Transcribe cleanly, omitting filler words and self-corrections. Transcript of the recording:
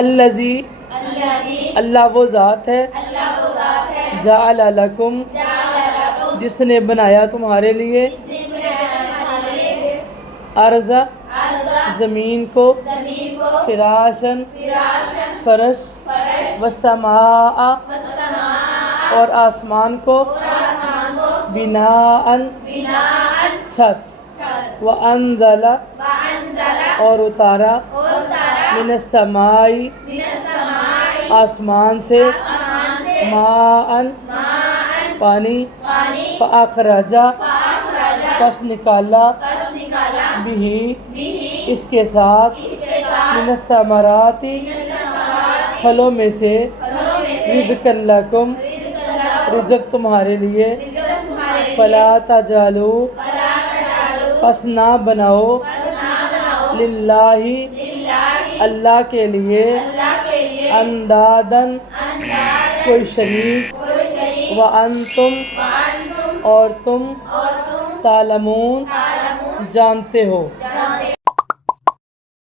الذی اللہ وہ ذات ہے جعل لکم جس نے بنایا تمہارے لیے ارض زمین کو فراشن فرش والسماء اور آسمان کو بناءً چھت وانزل اور اتارا من السماء آسمان سے ماءً پانی فاخرج پس نکالا بھی اس کے ساتھ من الثمرات پھلوں میں سے رزقا لکم رزق تمہارے لیے فلا تجعلوا پس نہ بناؤ للہ اللہ کے لیے اندادن کوئی شریک وانتم اور تم تعلمون جانتے ہو